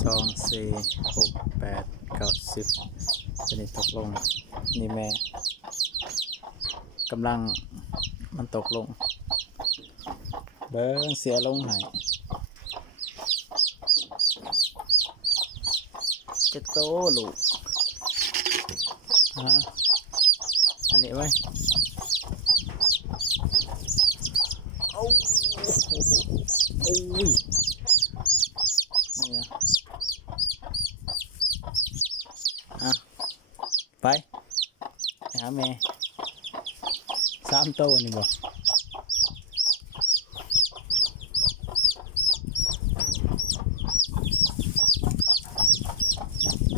2 4 6 8 9 10ตัวนี้ตกลงนี่แม่กำลังมันตกลงเบิ้งเสียลงหายจะโตลูกอันนี้ไว้โอ้โอ้ยนี่นะไปหาแม่3 โตนี่บ่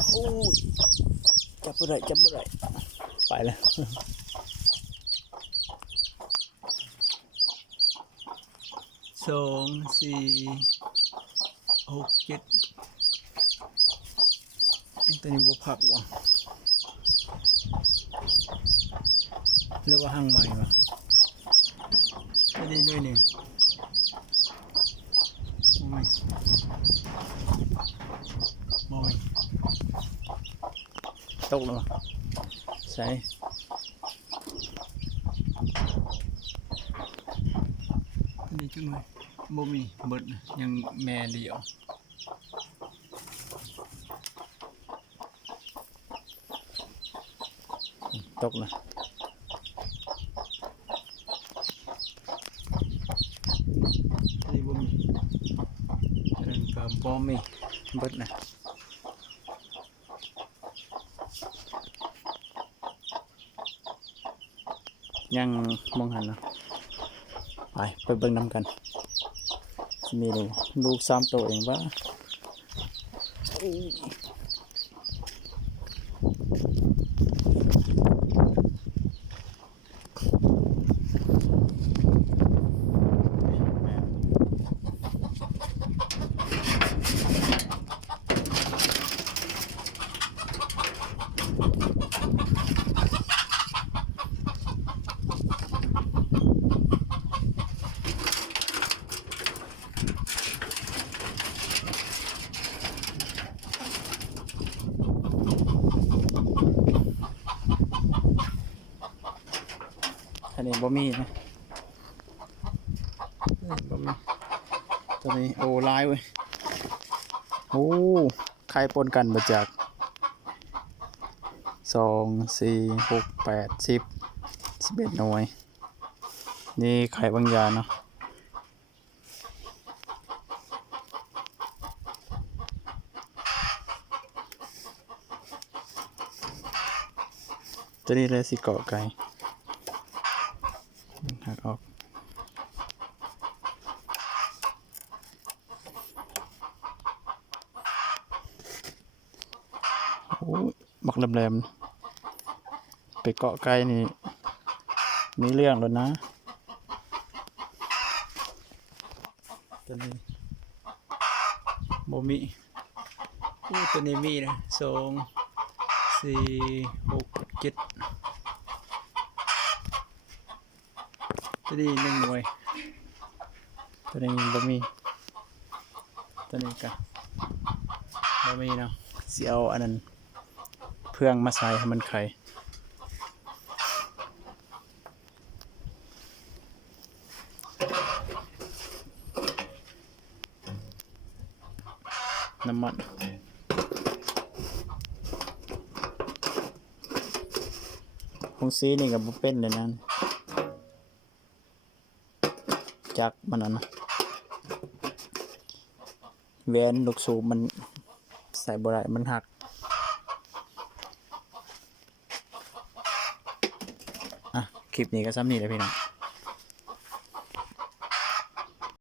โอ้ยจับบ่ได้ไปแล้ว2 4 6 7ตัวนี้บ่พักวะหรือว่าหั่งใหม่วะตัวนี้ด้วยหนึ่งมอยตกแล้วใช่ตัวนี้จุ๊หน่อยบ่มีเบิดยังแม่เดียวตกนะนี่บ่มีนั่นก็บ่มีเบิดนะยังมองหันนะไปเบิ่งนำกันมีลูก3 ตัวเองวะอันนี้บ่มีนะบ่มีตัวนี้โอ้ลายเว้ยโอ้ไข่ปนกันมาจาก2 4 6 8 10 11 หน่วยนี่ไข่บางยาเนาะตัวนี้เลยสิเกาะไก่หักออกโอ้ยบักแหลมๆไปเกาะไก่นี่มีเรื่องแล้วนะตัวนี้บ่มีตัวนี้มีนะ2 4 6 7ตัวนี้1 หน่วยตัวนี้บ่มีตัวนี้ก็บ่มีเนาะสิเอาอันนั้นเพื่องมาใส่ให้มันไข่น้ำมันของซีนี่กับบุเป็นเลยนะจักมันนะแหวนลูกสูบมันใส่บ่ได้มันหักคลิปนี้ก็ซ้ำนี่แหละพี่น้อง